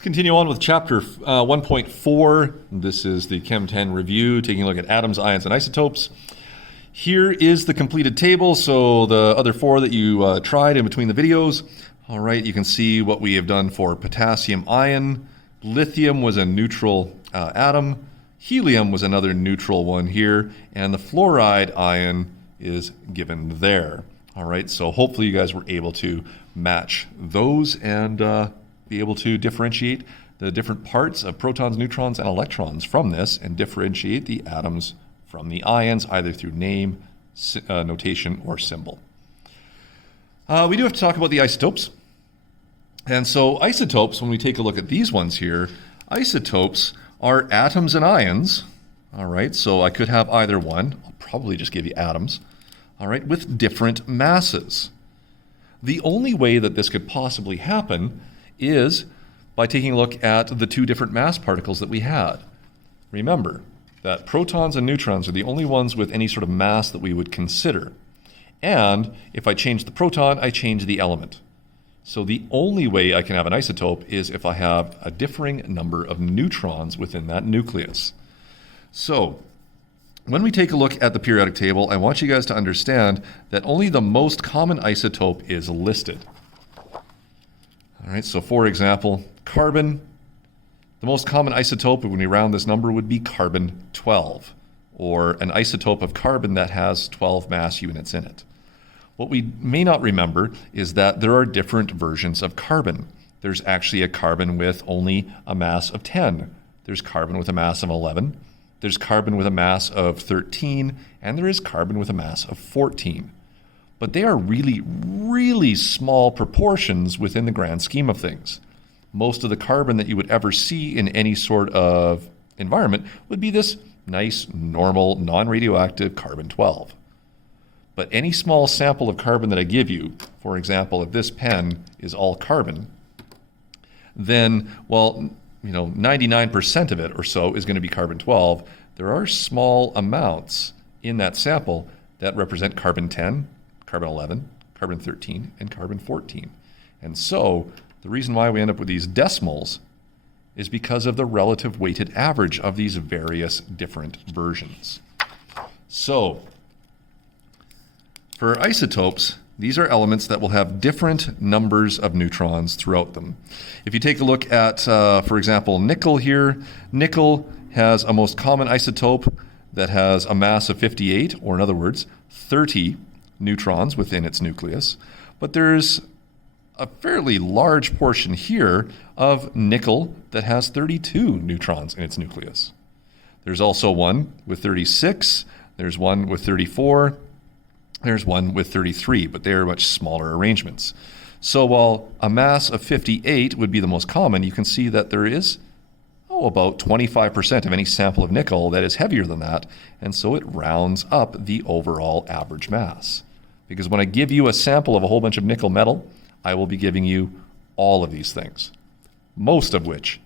Let's continue on with chapter 1.4. This is the Chem 10 review, taking a look at atoms, ions, and isotopes. Here is the completed table, so the other four that you tried in between the videos. All right, you can see what we have done for potassium ion. Lithium was a neutral atom. Helium was another neutral one here, and the fluoride ion is given there. All right, so hopefully you guys were able to match those and be able to differentiate the different parts of protons, neutrons, and electrons from this and differentiate the atoms from the ions either through name, notation, or symbol. We do have to talk about the isotopes. And so isotopes, when we take a look at these ones here, isotopes are atoms and ions. All right, so I could have either one. I'll probably just give you atoms. All right, with different masses. The only way that this could possibly happen is by taking a look at the two different mass particles that we had. Remember that protons and neutrons are the only ones with any sort of mass that we would consider. And if I change the proton, I change the element. So the only way I can have an isotope is if I have a differing number of neutrons within that nucleus. So when we take a look at the periodic table, I want you guys to understand that only the most common isotope is listed. All right, so for example, carbon, the most common isotope when we round this number would be carbon-12, or an isotope of carbon that has 12 mass units in it. What we may not remember is that there are different versions of carbon. There's actually a carbon with only a mass of 10. There's carbon with a mass of 11. There's carbon with a mass of 13, and there is carbon with a mass of 14. But they are really, really small proportions within the grand scheme of things. Most of the carbon that you would ever see in any sort of environment would be this nice, normal, non-radioactive carbon-12. But any small sample of carbon that I give you, for example, if this pen is all carbon, then, well, 99% of it or so is going to be carbon-12. There are small amounts in that sample that represent carbon-10, carbon-11, carbon-13, and carbon-14. And so the reason why we end up with these decimals is because of the relative weighted average of these various different versions. So for isotopes, these are elements that will have different numbers of neutrons throughout them. If you take a look at, for example, nickel here, nickel has a most common isotope that has a mass of 58, or in other words, 30 neutrons within its nucleus. But there's a fairly large portion here of nickel that has 32 neutrons in its nucleus. There's also one with 36, there's one with 34, there's one with 33, but they are much smaller arrangements. So while a mass of 58 would be the most common, you can see that there is about 25% of any sample of nickel that is heavier than that, and so it rounds up the overall average mass. Because when I give you a sample of a whole bunch of nickel metal, I will be giving you all of these things, most of which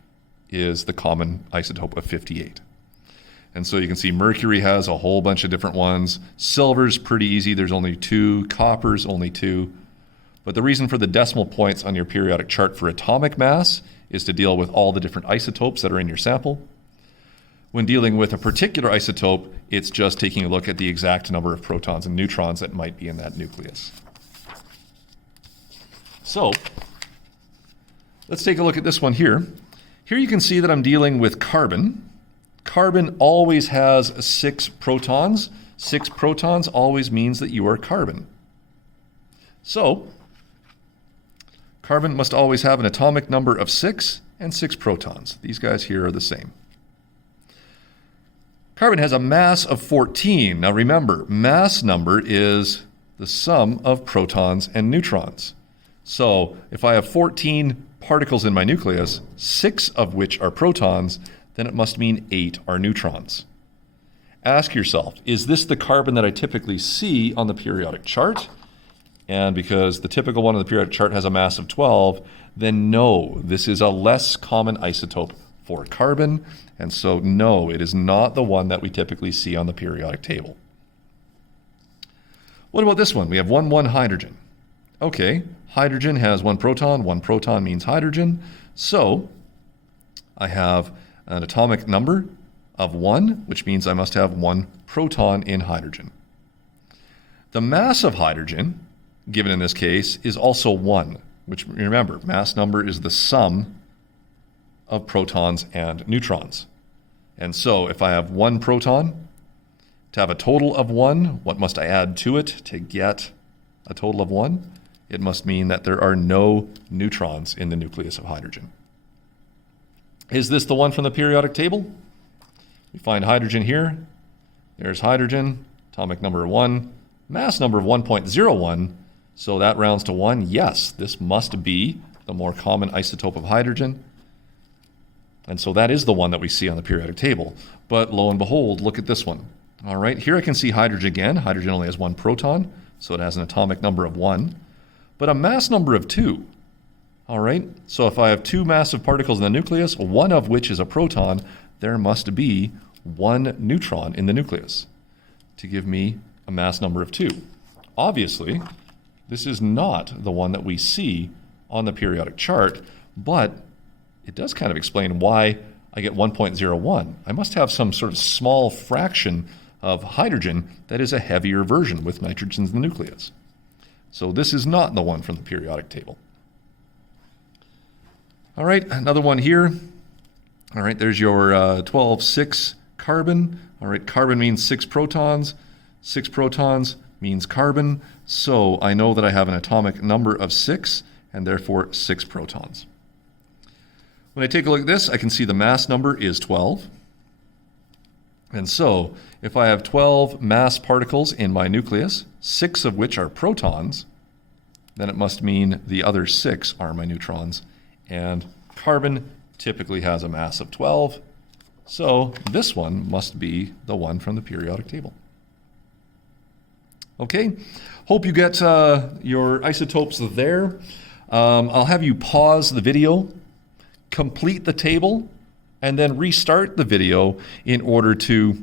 is the common isotope of 58. And so you can see mercury has a whole bunch of different ones. Silver's pretty easy. There's only 2. Copper's only 2. But the reason for the decimal points on your periodic chart for atomic mass is to deal with all the different isotopes that are in your sample. When dealing with a particular isotope, it's just taking a look at the exact number of protons and neutrons that might be in that nucleus. So let's take a look at this one here. Here you can see that I'm dealing with carbon. Carbon always has 6 protons. 6 protons always means that you are carbon. So carbon must always have an atomic number of 6 and 6 protons. These guys here are the same. Carbon has a mass of 14. Now remember, mass number is the sum of protons and neutrons. So if I have 14 particles in my nucleus, 6 of which are protons, then it must mean 8 are neutrons. Ask yourself, is this the carbon that I typically see on the periodic chart? And because the typical one on the periodic chart has a mass of 12, then no, this is a less common isotope for carbon, and so no, it is not the one that we typically see on the periodic table. What about this one? We have 1,1 hydrogen. Okay, hydrogen has 1 proton. 1 proton means hydrogen. So I have an atomic number of 1, which means I must have 1 proton in hydrogen. The mass of hydrogen, given in this case, is also 1, which, remember, mass number is the sum of protons and neutrons. And so if I have 1 proton, to have a total of 1, what must I add to it to get a total of 1? It must mean that there are no neutrons in the nucleus of hydrogen. Is this the one from the periodic table? We find hydrogen here. There's hydrogen, atomic number 1, mass number of 1.01, so that rounds to 1. Yes, this must be the more common isotope of hydrogen. And so that is the one that we see on the periodic table. But lo and behold, look at this one. All right, here I can see hydrogen again. Hydrogen only has 1 proton, so it has an atomic number of 1, but a mass number of 2. All right, so if I have 2 massive particles in the nucleus, one of which is a proton, there must be 1 neutron in the nucleus to give me a mass number of 2. Obviously, this is not the one that we see on the periodic chart, but it does kind of explain why I get 1.01. I must have some sort of small fraction of hydrogen that is a heavier version with nitrogens in the nucleus. So this is not the one from the periodic table. All right, another one here. All right, there's your 12,6 carbon. All right, carbon means 6 protons. 6 protons means carbon. So I know that I have an atomic number of 6, and therefore 6 protons. When I take a look at this, I can see the mass number is 12. And so if I have 12 mass particles in my nucleus, 6 of which are protons, then it must mean the other 6 are my neutrons. And carbon typically has a mass of 12. So this one must be the one from the periodic table. Okay, hope you get your isotopes there. I'll have you pause the video, complete the table, and then restart the video in order to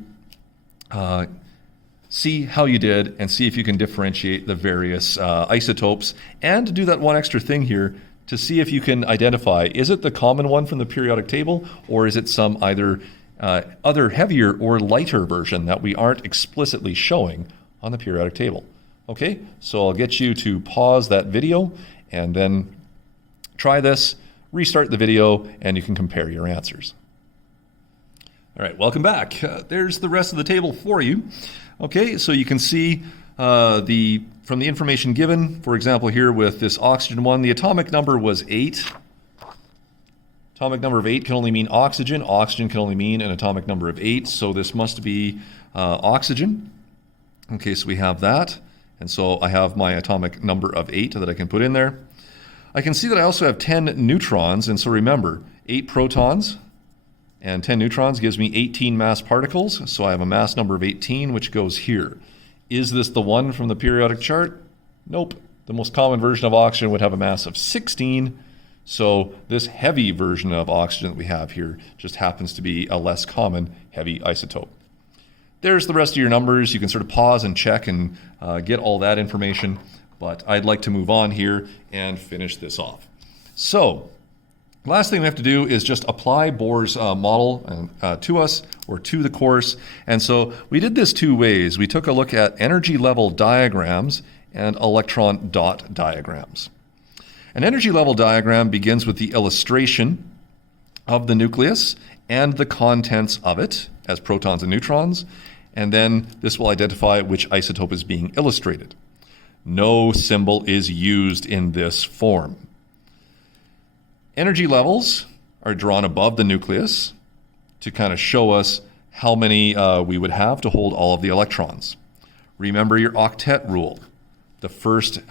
see how you did and see if you can differentiate the various isotopes, and to do that one extra thing here to see if you can identify, is it the common one from the periodic table, or is it some either other heavier or lighter version that we aren't explicitly showing on the periodic table. Okay, so I'll get you to pause that video and then try this, restart the video, and you can compare your answers. All right, welcome back. There's the rest of the table for you. Okay, so you can see from the information given, for example, here with this oxygen one, the atomic number was 8. Atomic number of 8 can only mean oxygen. Oxygen can only mean an atomic number of 8, so this must be oxygen. Okay, so we have that. And so I have my atomic number of 8 that I can put in there. I can see that I also have 10 neutrons, and so remember, 8 protons and 10 neutrons gives me 18 mass particles, so I have a mass number of 18, which goes here. Is this the one from the periodic chart? Nope. The most common version of oxygen would have a mass of 16, so this heavy version of oxygen that we have here just happens to be a less common heavy isotope. There's the rest of your numbers. You can sort of pause and check and get all that information, but I'd like to move on here and finish this off. So, last thing we have to do is just apply Bohr's model to us, or to the course. And so we did this 2 ways. We took a look at energy level diagrams and electron dot diagrams. An energy level diagram begins with the illustration of the nucleus and the contents of it as protons and neutrons, and then this will identify which isotope is being illustrated. No symbol is used in this form. Energy levels are drawn above the nucleus to kind of show us how many we would have to hold all of the electrons. Remember your octet rule. The first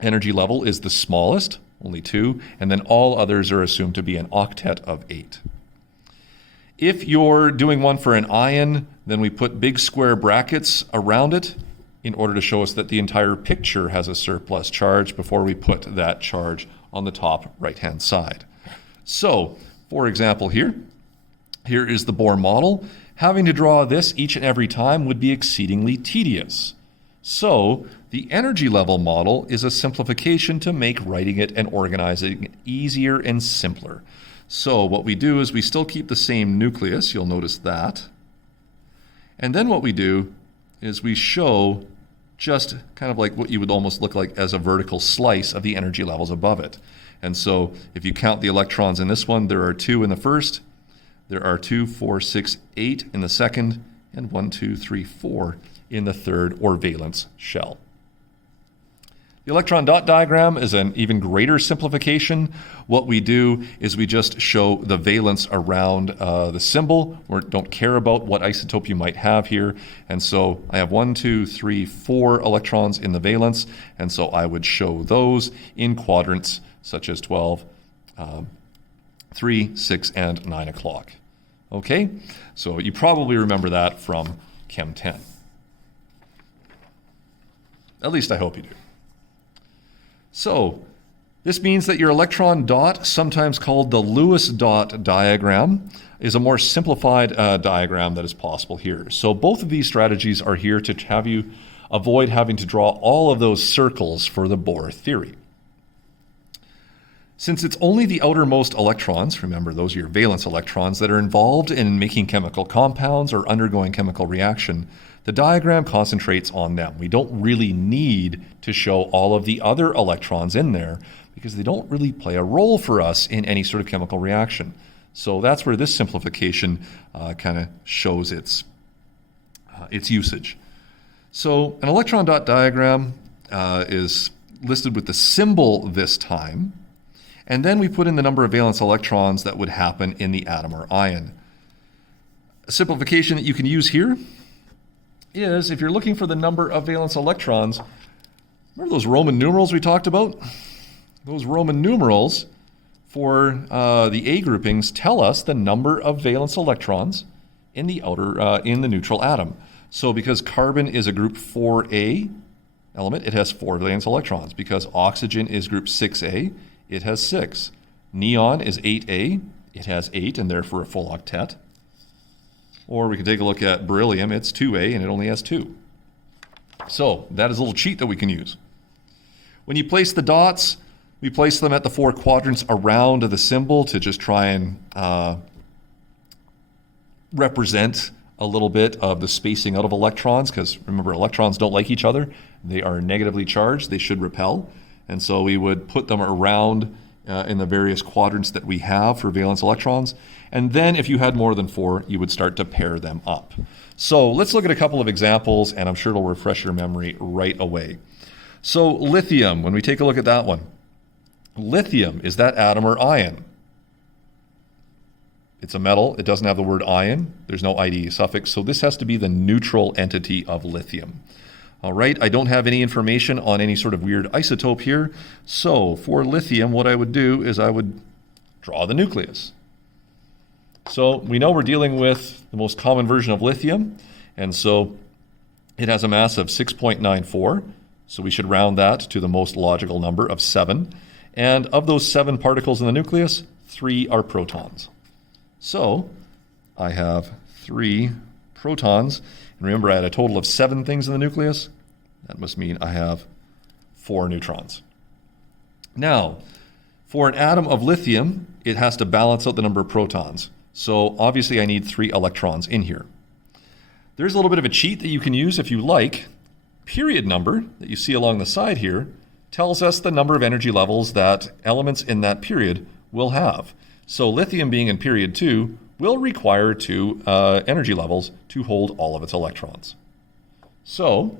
energy level is the smallest, only 2, and then all others are assumed to be an octet of 8. If you're doing one for an ion, then we put big square brackets around it in order to show us that the entire picture has a surplus charge before we put that charge on the top right-hand side. So, for example here is the Bohr model. Having to draw this each and every time would be exceedingly tedious. So, the energy level model is a simplification to make writing it and organizing it easier and simpler. So what we do is we still keep the same nucleus. You'll notice that. And then what we do is we show just kind of like what you would almost look like as a vertical slice of the energy levels above it. And so if you count the electrons in this one, there are 2 in the first, there are 2, 4, 6, 8 in the second, and 1, 2, 3, 4 in the third or valence shell. The electron dot diagram is an even greater simplification. What we do is we just show the valence around the symbol. We don't care about what isotope you might have here. And so I have 1, 2, 3, 4 electrons in the valence. And so I would show those in quadrants such as 12, 3, 6, and 9 o'clock. Okay, so you probably remember that from Chem 10. At least I hope you do. So this means that your electron dot, sometimes called the Lewis dot diagram, is a more simplified diagram that is possible here. So both of these strategies are here to have you avoid having to draw all of those circles for the Bohr theory. Since it's only the outermost electrons, remember those are your valence electrons, that are involved in making chemical compounds or undergoing chemical reaction, the diagram concentrates on them. We don't really need to show all of the other electrons in there because they don't really play a role for us in any sort of chemical reaction. So that's where this simplification kind of shows its usage. So an electron dot diagram is listed with the symbol this time, and then we put in the number of valence electrons that would happen in the atom or ion. A simplification that you can use here is if you're looking for the number of valence electrons, remember those Roman numerals we talked about? Those Roman numerals for the A groupings tell us the number of valence electrons in the in the neutral atom. So because carbon is a group 4A element, it has 4 valence electrons. Because oxygen is group 6A, it has 6. Neon is 8A, it has 8 and therefore a full octet. Or we can take a look at beryllium, it's 2A and it only has 2. So that is a little cheat that we can use. When you place the dots, we place them at the 4 quadrants around the symbol to just try and represent a little bit of the spacing out of electrons, because remember, electrons don't like each other. They are negatively charged, they should repel. And so we would put them around in the various quadrants that we have for valence electrons. And then if you had more than 4, you would start to pair them up. So let's look at a couple of examples, and I'm sure it'll refresh your memory right away. So lithium, when we take a look at that one, lithium, is that atom or ion? It's a metal. It doesn't have the word ion. There's no IDE suffix. So this has to be the neutral entity of lithium. All right, I don't have any information on any sort of weird isotope here. So for lithium, what I would do is I would draw the nucleus. So we know we're dealing with the most common version of lithium. And so it has a mass of 6.94. So we should round that to the most logical number of 7. And of those 7 particles in the nucleus, 3 are protons. So I have 3 protons. And remember, I had a total of 7 things in the nucleus. That must mean I have 4 neutrons. Now, for an atom of lithium, it has to balance out the number of protons. So obviously I need 3 electrons in here. There's a little bit of a cheat that you can use if you like. Period number that you see along the side here tells us the number of energy levels that elements in that period will have. So lithium being in period 2 will require 2 energy levels to hold all of its electrons. So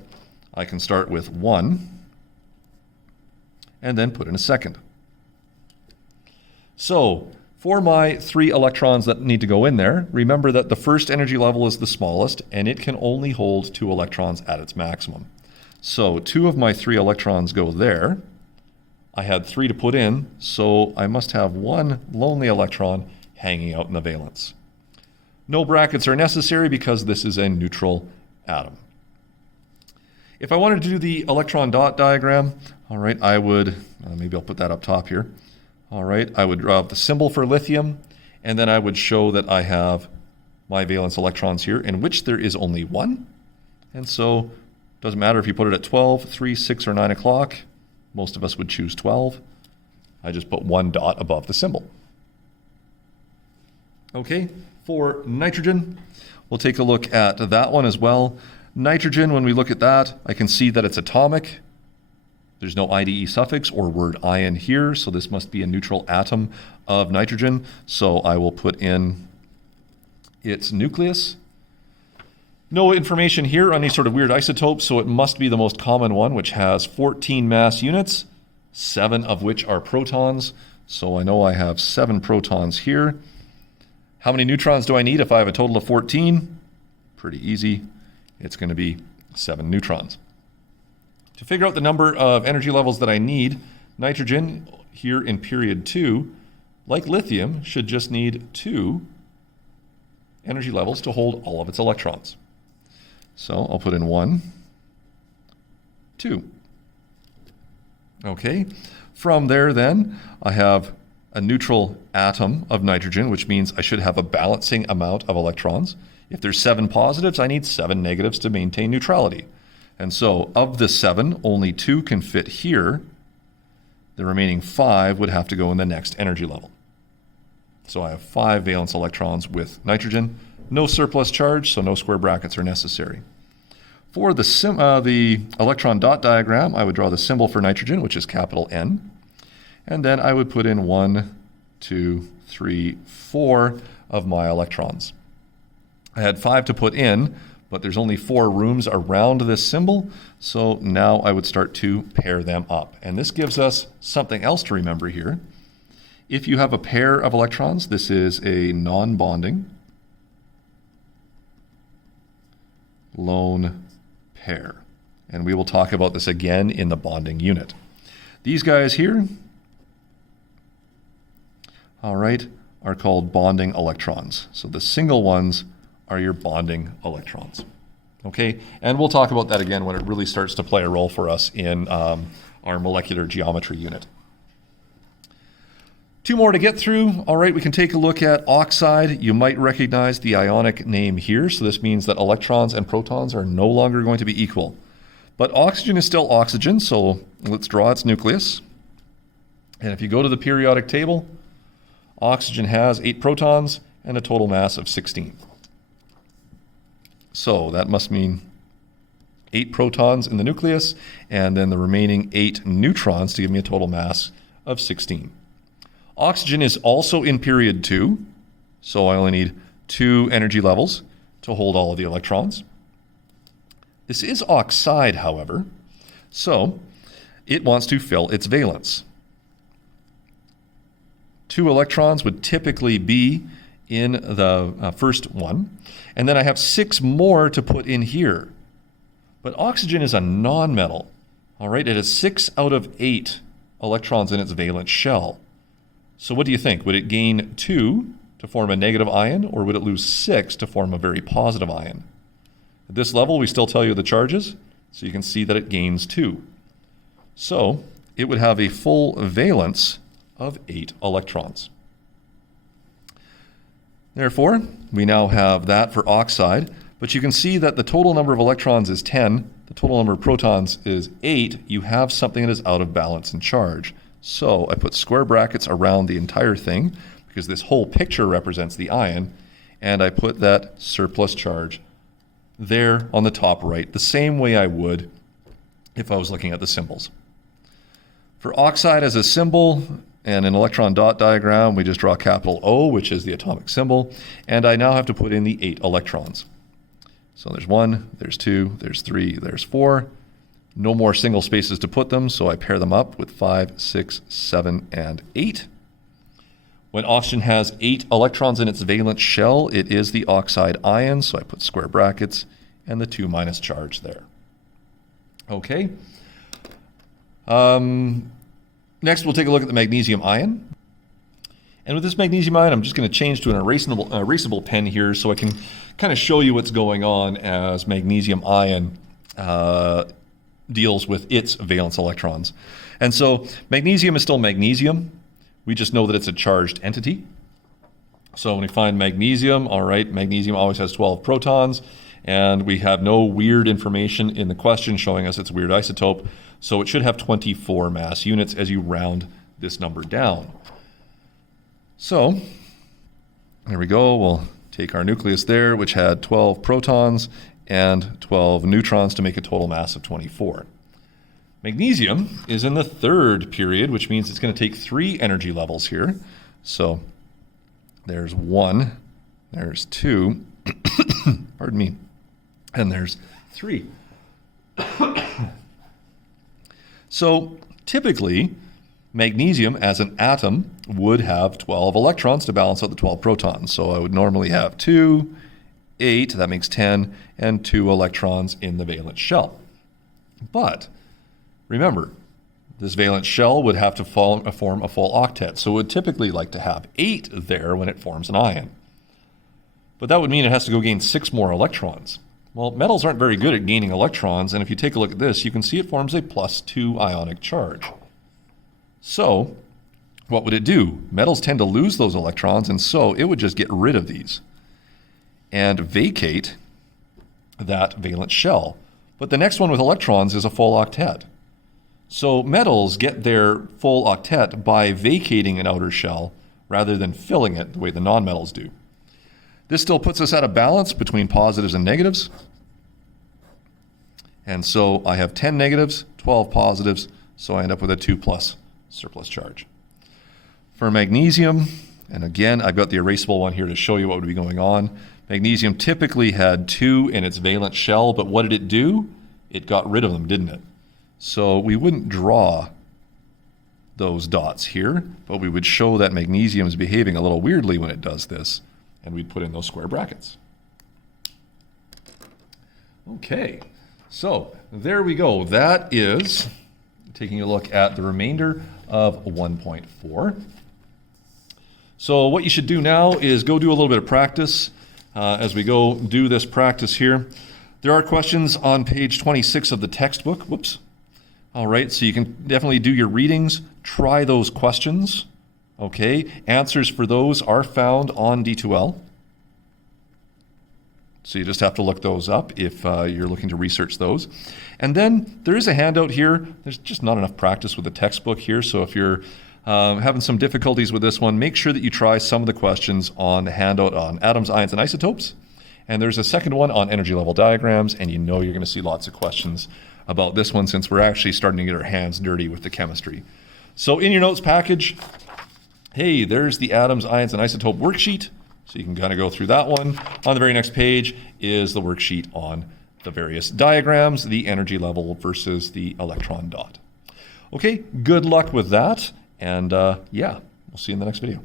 I can start with 1 and then put in a second. So for my 3 electrons that need to go in there, remember that the first energy level is the smallest and it can only hold 2 electrons at its maximum. So 2 of my 3 electrons go there. I had 3 to put in, so I must have 1 lonely electron hanging out in the valence. No brackets are necessary because this is a neutral atom. If I wanted to do the electron dot diagram, all right, I would, maybe I'll put that up top here. All right, I would draw the symbol for lithium, and then I would show that I have my valence electrons here, in which there is only 1. And so it doesn't matter if you put it at 12, 3, 6, or 9 o'clock. Most of us would choose 12. I just put 1 dot above the symbol. Okay, for nitrogen, we'll take a look at that one as well. Nitrogen, when we look at that, I can see that it's atomic. There's no IDE suffix or word ion here, so this must be a neutral atom of nitrogen. So I will put in its nucleus. No information here on any sort of weird isotope, so it must be the most common one, which has 14 mass units, 7 of which are protons. So I know I have 7 protons here. How many neutrons do I need if I have a total of 14? Pretty easy. It's going to be 7 neutrons. To figure out the number of energy levels that I need, nitrogen here in period 2, like lithium, should just need 2 energy levels to hold all of its electrons. So I'll put in 1, 2. Okay. From there then, I have a neutral atom of nitrogen, which means I should have a balancing amount of electrons. If there's 7 positives, I need 7 negatives to maintain neutrality. And so of the 7, only 2 can fit here. The remaining 5 would have to go in the next energy level. So I have 5 valence electrons with nitrogen. No surplus charge, so no square brackets are necessary. For the electron dot diagram, I would draw the symbol for nitrogen, which is capital N. And then I would put in 1, 2, 3, 4 of my electrons. I had 5 to put in, but there's only 4 rooms around this symbol, so now I would start to pair them up. And this gives us something else to remember here. If you have a pair of electrons, this is a non-bonding lone pair. And we will talk about this again in the bonding unit. These guys here, all right, are called bonding electrons. So the single ones are your bonding electrons. Okay, and we'll talk about that again when it really starts to play a role for us in our molecular geometry unit. 2 more to get through. All right, we can take a look at oxide. You might recognize the ionic name here, so this means that electrons and protons are no longer going to be equal. But oxygen is still oxygen, so let's draw its nucleus. And if you go to the periodic table, oxygen has 8 protons and a total mass of 16. So that must mean 8 protons in the nucleus, and then the remaining 8 neutrons to give me a total mass of 16. Oxygen is also in period 2, so I only need 2 energy levels to hold all of the electrons. This is oxide, however, so it wants to fill its valence. 2 electrons would typically be in the first one, and then I have 6 more to put in here. But oxygen is a nonmetal, all right? It has 6 out of 8 electrons in its valence shell. So what do you think? Would it gain 2 to form a negative ion, or would it lose 6 to form a very positive ion? At this level, we still tell you the charges, so you can see that it gains 2. So it would have a full valence of 8 electrons. Therefore, we now have that for oxide, but you can see that the total number of electrons is 10, the total number of protons is 8. You have something that is out of balance in charge. So I put square brackets around the entire thing because this whole picture represents the ion, and I put that surplus charge there on the top right, the same way I would if I was looking at the symbols. For oxide as a symbol and an electron dot diagram, we just draw capital O, which is the atomic symbol, and I now have to put in the 8 electrons. So there's 1, there's 2, there's 3, there's 4. No more single spaces to put them, so I pair them up with 5, 6, 7, and 8. When oxygen has 8 electrons in its valence shell, it is the oxide ion, so I put square brackets and the 2 minus charge there. Okay. Next, we'll take a look at the magnesium ion. And with this magnesium ion, I'm just going to change to an erasable pen here so I can kind of show you what's going on as magnesium ion deals with its valence electrons. And so magnesium is still magnesium. We just know that it's a charged entity. So when we find magnesium, all right, magnesium always has 12 protons, and we have no weird information in the question showing us it's a weird isotope. So it should have 24 mass units as you round this number down. So There we go. We'll take our nucleus there, which had 12 protons and 12 neutrons to make a total mass of 24. Magnesium is in the third period, which means it's going to take 3 energy levels here. So there's 1, there's 2, pardon me, and there's 3. So typically, magnesium as an atom would have 12 electrons to balance out the 12 protons. So I would normally have 2, 8, that makes 10, and 2 electrons in the valence shell. But remember, this valence shell would have to form a full octet. So it would typically like to have 8 there when it forms an ion. But that would mean it has to go gain 6 more electrons. Well, metals aren't very good at gaining electrons, and if you take a look at this, you can see it forms a +2 ionic charge. So, what would it do? Metals tend to lose those electrons, and so it would just get rid of these and vacate that valence shell. But the next one with electrons is a full octet. So metals get their full octet by vacating an outer shell rather than filling it the way the nonmetals do. This still puts us at a balance between positives and negatives. And so I have 10 negatives, 12 positives, so I end up with a 2+ surplus charge. For magnesium, and again, I've got the erasable one here to show you what would be going on. Magnesium typically had 2 in its valence shell, but what did it do? It got rid of them, didn't it? So we wouldn't draw those dots here, but we would show that magnesium is behaving a little weirdly when it does this, and we'd put in those square brackets. Okay, so there we go. That is taking a look at the remainder of 1.4. So what you should do now is go do a little bit of practice as we go do this practice here. There are questions on page 26 of the textbook. Whoops. All right, so you can definitely do your readings, try those questions. Okay, answers for those are found on D2L. So you just have to look those up if you're looking to research those. And then there is a handout here. There's just not enough practice with the textbook here, so if you're having some difficulties with this one, make sure that you try some of the questions on the handout on atoms, ions, and isotopes. And there's a second one on energy level diagrams, and you know you're going to see lots of questions about this one since we're actually starting to get our hands dirty with the chemistry. So in your notes package, hey, there's the atoms, ions, and isotope worksheet. So you can kind of go through that one. On the very next page is the worksheet on the various diagrams, the energy level versus the electron dot. Okay, good luck with that. And yeah, we'll see you in the next video.